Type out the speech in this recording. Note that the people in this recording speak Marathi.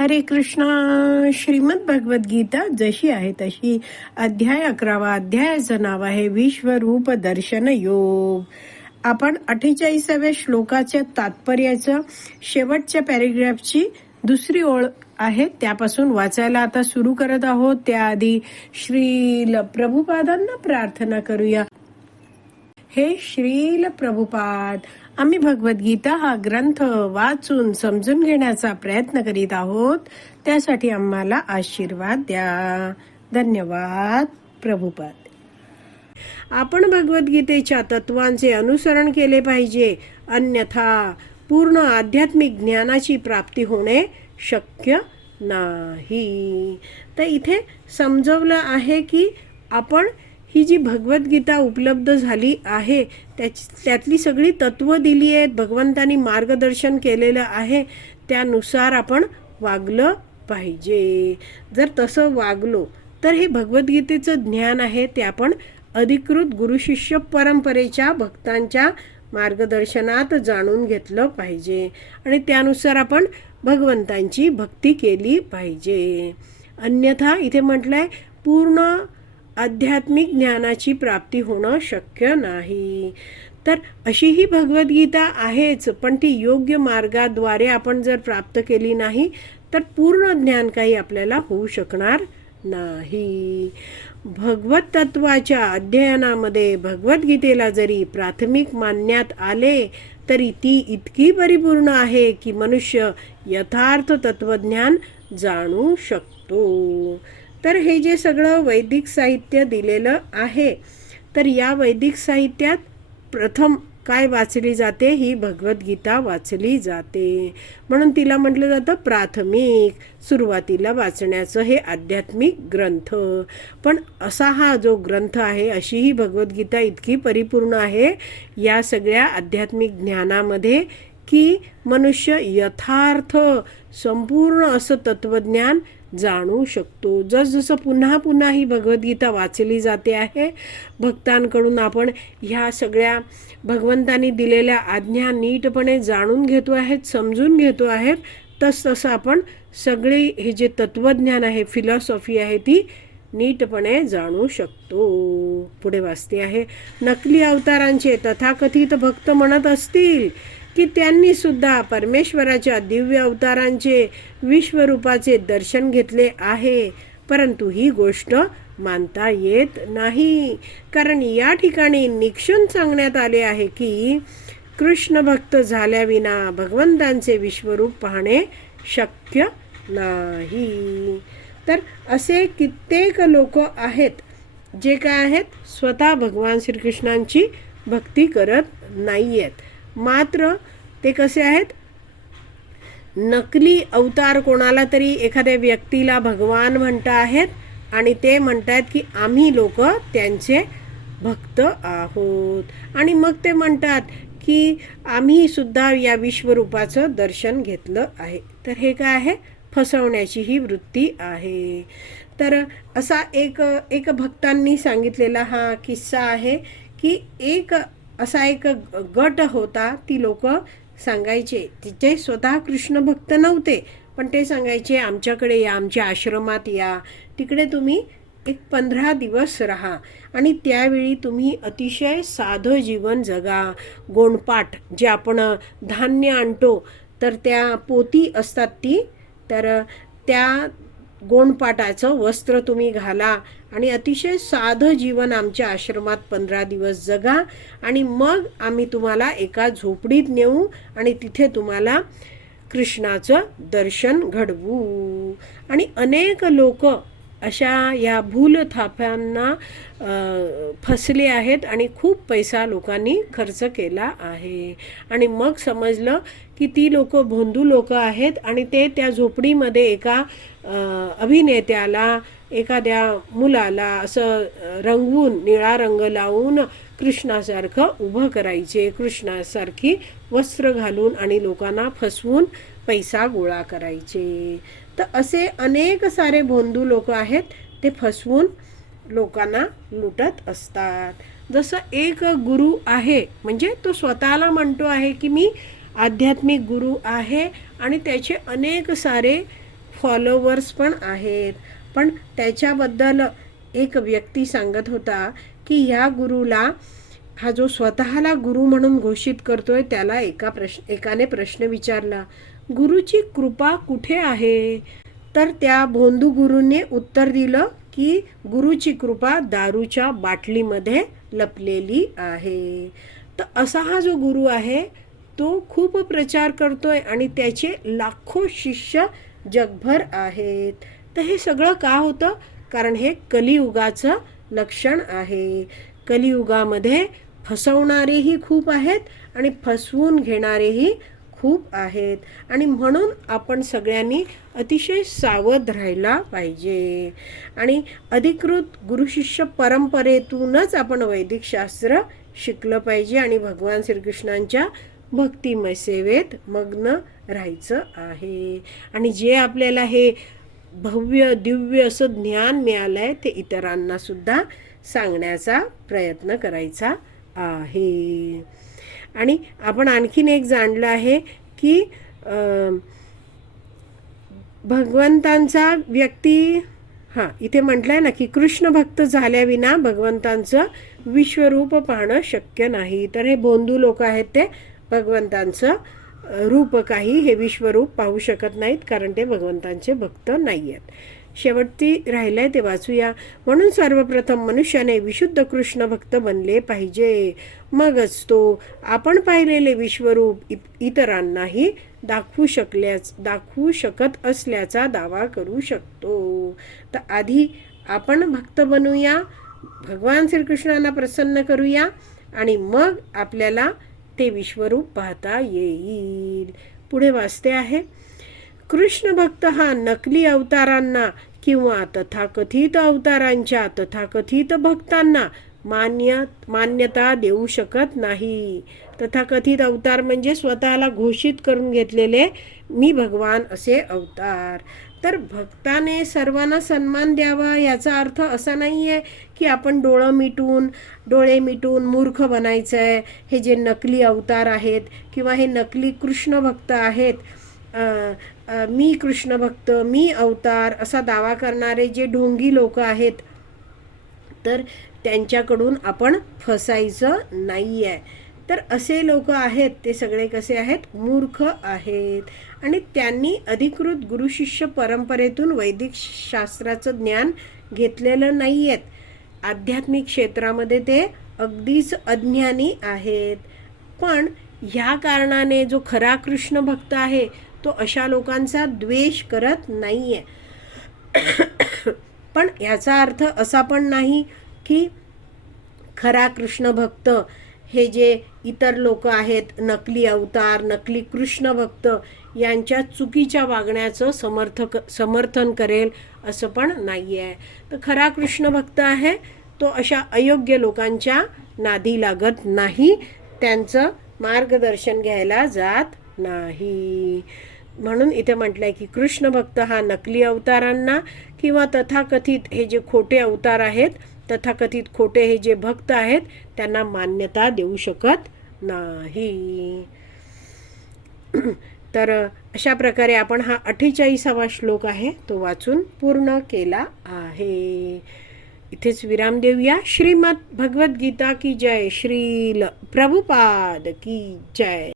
हरे कृष्णा श्रीमद भगवत गीता जशी आहे तशी. अध्याय अकरावा अध्यायाचं नाव आहे विश्वरूप दर्शन योग. आपण अठ्ठेचाळीसाव्या श्लोकाच्या तात्पर्याचं शेवटच्या पॅरेग्राफची दुसरी ओळ आहे त्यापासून वाचायला आता सुरू करत आहोत. त्याआधी श्री प्रभुपादांना प्रार्थना करूया. हे श्रील प्रभुपाद. आम्ही भगवद्गीता हा ग्रंथ वाचून समजून घेण्याचा प्रयत्न करीत आहोत. त्यासाठी आम्हाला आशीर्वाद द्या. धन्यवाद प्रभुपाद. आपण भगवद्गीतेच्या तत्वांचे अनुसरण केले पाहिजे. अन्यथा पूर्ण आध्यात्मिक ज्ञानाची प्राप्ती होणे शक्य नाही. तर इथे समजवलं आहे की आपण ही जी भगवद्गीता उपलब्ध झाली आहे त्याच त्यातली सगळी तत्त्व दिली आहेत भगवंतानी मार्गदर्शन केलेलं आहे त्यानुसार आपण वागलं पाहिजे. जर तसं वागलो तर हे भगवद्गीतेचं ज्ञान आहे ते आपण अधिकृत गुरुशिष्य परंपरेच्या भक्तांच्या मार्गदर्शनात जाणून घेतलं पाहिजे. आणि त्यानुसार आपण भगवंतांची भक्ती केली पाहिजे. अन्यथा इथे म्हटलं आहे पूर्ण आध्यात्मिक ज्ञानाची प्राप्ती होणं शक्य नाही. तर अशी ही भगवद्गीता आहेच पण ती योग्य मार्गाद्वारे आपण जर प्राप्त केली नाही तर पूर्ण ज्ञान काही आपल्याला होऊ शकणार नाही. भगवत तत्वाच्या अध्ययनामध्ये भगवद्गीतेला जरी प्राथमिक मानण्यात आले तरी ती इतकी परिपूर्ण आहे की मनुष्य यथार्थ तत्वज्ञान जाणू शकतो. तर हे जे सगळं वैदिक साहित्य दिलेलं आहे तर या वैदिक साहित्यात प्रथम काय वाचली जाते? ही भगवद्गीता वाचली जाते. म्हणून तिला म्हटलं जातं प्राथमिक सुरुवातीला वाचण्याचं हे आध्यात्मिक ग्रंथ. पण असा हा जो ग्रंथ आहे अशी ही भगवद्गीता इतकी परिपूर्ण आहे या सगळ्या आध्यात्मिक ज्ञानामध्ये की मनुष्य यथार्थ संपूर्ण असं तत्वज्ञान जाणू शकतो. जसजसं पुन्हा पुन्हा ही भगवद्गीता वाचली जाते आहे भक्तांकडून आपण ह्या सगळ्या भगवंतांनी दिलेल्या आज्ञा नीटपणे जाणून घेतो आहेत समजून घेतो आहेत. तस तसं आपण सगळे हे जे तत्त्वज्ञान आहे फिलॉसॉफी आहे ती नीटपणे जाणू शकतो. पुढे वाचते आहे नकली अवतारांचे तथाकथित भक्त म्हणत असतील की त्यांनी सुद्धा परमेश्वराच्या दिव्य अवतारांचे विश्वरूपाचे दर्शन घेतले आहे. परंतु ही गोष्ट मानता येत नाही. कारण या ठिकाणी निक्षून सांगण्यात आले आहे की कृष्ण भक्त झाल्याविना भगवंतांचे विश्वरूप पाहणे शक्य नाही. तर असे कित्येक लोक आहेत जे काय आहेत स्वतः भगवान श्रीकृष्णांची भक्ती करत नाही आहेत मात्र ते कसे आहेत? नकली अवतार कोणाला तरी एखाद्या व्यक्तीला भगवान म्हणता आहेत आणि ते म्हणतात की आम्ही लोक त्यांचे भक्त आहोत. आणि मग ते म्हणतात की आम्ही सुद्धा या विश्वरूपाचं दर्शन घेतलं आहे. तर हे काय आहे? फसवण्याची ही वृत्ती आहे. तर असा एक एक भक्तांनी सांगितलेला हा किस्सा आहे की एक असा एक गट होता ती लोक सांगायचे. तिचे स्वतः कृष्ण भक्त नव्हते पण ते सांगायचे आमच्याकडे या आमच्या आश्रमात या. तिकडे तुम्ही एक पंधरा दिवस राहा. आणि त्यावेळी तुम्ही अतिशय साधं जीवन जगा. गोंडपाट जे आपण धान्य आणतो तर त्या पोती असतात ती. तर त्या गोंडपाटाचं वस्त्र तुम्ही घाला आणि अतिशय साधं जीवन आमच्या आश्रमात पंधरा दिवस जगा आणि मग आम्ही तुम्हाला एका झोपडीत नेऊ आणि तिथे तुम्हाला कृष्णाचं दर्शन घडवू. आणि अनेक लोक अशा या भूलथाप्यांना फसले आहेत आणि खूप पैसा लोकांनी खर्च केला आहे. आणि मग समजलं की ती लोक भोंदू लोक आहेत आणि ते त्या झोपडीमध्ये एका अभिनेत्याला एखाद्या मुलाला असं रंगवून निळा रंग लावून कृष्णासारखं उभं करायचे. कृष्णासारखी वस्त्र घालून आणि लोकांना फसवून पैसा गोळा करायचे. तर असे अनेक सारे भोंदू लोक आहेत ते फसवून लोकांना लुटत असतात. जसं एक गुरु आहे म्हणजे तो स्वतःला म्हणतो आहे की मी आध्यात्मिक गुरु आहे आणि त्याचे अनेक सारे फॉलोवर्स पण आहेत. पण त्याच्याबद्दल एक व्यक्ती सांगत होता की या गुरुला हा जो स्वतःला गुरु म्हणून घोषित करतोय त्याला एका प्रश्न एकाने प्रश्न विचारला गुरुची कृपा कुठे आहे? तर त्या भोंदू गुरुने उत्तर दिलं की गुरुची कृपा दारूच्या बाटलीमध्ये लपलेली आहे. तर असा हा जो गुरु आहे तो खूप प्रचार करतोय आणि त्याचे लाखो शिष्य जगभर आहेत. तर हे सगळं का होतं? कारण हे कलियुगाचं लक्षण आहे. कलियुगामध्ये फसवणारेही खूप आहेत आणि फसवून घेणारेही खूप आहेत. आणि म्हणून आपण सगळ्यांनी अतिशय सावध राहायला पाहिजे. आणि अधिकृत गुरुशिष्य परंपरेतूनच आपण वैदिक शास्त्र शिकलं पाहिजे आणि भगवान श्रीकृष्णांच्या भक्तिमय सेवेत मग्न राहायचं आहे. आणि जे आपल्याला हे भव्य दिव्य असं ज्ञान मिळालं आहे ते इतरांना सुद्धा सांगण्याचा प्रयत्न करायचा आहे. आणि आपण आणखीन एक जाणलं आहे की भगवंतांचा व्यक्ती हां इथे म्हटलं आहे ना की कृष्ण भक्त झाल्याविना भगवंतांचं विश्वरूप पाहणं शक्य नाही. तर हे बोंधू लोक आहेत ते भगवंतांचं रूप काही हे विश्वरूप पाहू शकत नाहीत कारण ते भगवंतांचे भक्त नाही आहेत शेवटती राहिलंय ते वाचूया. म्हणून सर्वप्रथम मनुष्याने विशुद्ध कृष्ण भक्त बनले पाहिजे. मगच तो आपण पाहिलेले विश्वरूप इ- इतरांनाही दाखवू शकल्याच दाखवू शकत असल्याचा दावा करू शकतो. तर आधी आपण भक्त बनूया भगवान श्रीकृष्णांना प्रसन्न करूया आणि मग आपल्याला ते विश्वरूप पाहता येईल. पुढे वाचते आहे कृष्ण भक्त हा नकली अवतारांना किंवा तथाकथित अवतारांच्या तथाकथित भक्तांना मान्य मान्यता देऊ शकत नाही. तथाकथित अवतार म्हणजे स्वतःला घोषित करून घेतलेले मी भगवान असे अवतार. तर भक्ताने सर्वांना सन्मान द्यावा याचा अर्थ असा नाही आहे की आपण डोळं मिटून डोळे मिटून मूर्ख बनायचं आहे हे जे नकली अवतार आहेत किंवा हे नकली कृष्ण भक्त आहेत मी कृष्ण भक्त मी अवतार असा दावा करणारे जे ढोंगी लोक आहेत तर त्यांच्याकडून आपण फसायचं नाही आहे तर असे लोक आहेत ते सगळे कसे आहेत? मूर्ख आहेत. आणि त्यांनी अधिकृत गुरुशिष्य परंपरेतून वैदिक शास्त्राचं ज्ञान घेतलेलं नाही आहेत आध्यात्मिक क्षेत्रामध्ये ते अगदीच अज्ञानी आहेत. पण ह्या कारणाने जो खरा कृष्ण भक्त आहे तो अशा लोकांचा द्वेष करत नाही आहे पण याचा अर्थ असा पण नाही की खरा कृष्ण भक्त हे जे इतर लोक आहेत नकली अवतार नकली कृष्ण भक्त यांच्या चुकीच्या वागण्याचं समर्थक समर्थन करेल असं पण नाही आहे तर खरा कृष्ण भक्त आहे तो अशा अयोग्य लोकांच्या नादी लागत नाही त्यांचं मार्गदर्शन घ्यायला जात नाही. म्हणून इथे म्हटलंय की कृष्ण भक्त हा नकली अवतारांना किंवा तथाकथित हे जे खोटे अवतार आहेत तथाकथित खोटे हे जे भक्त आहेत त्यांना मान्यता देऊ शकत नाही. तर अशा प्रकारे आपण हा अठ्ठेचाळीसावा श्लोक आहे तो वाचून पूर्ण केला आहे. इथेच विराम देऊया. श्रीमद भगवद्गीता की जय? श्रील प्रभुपाद की जय?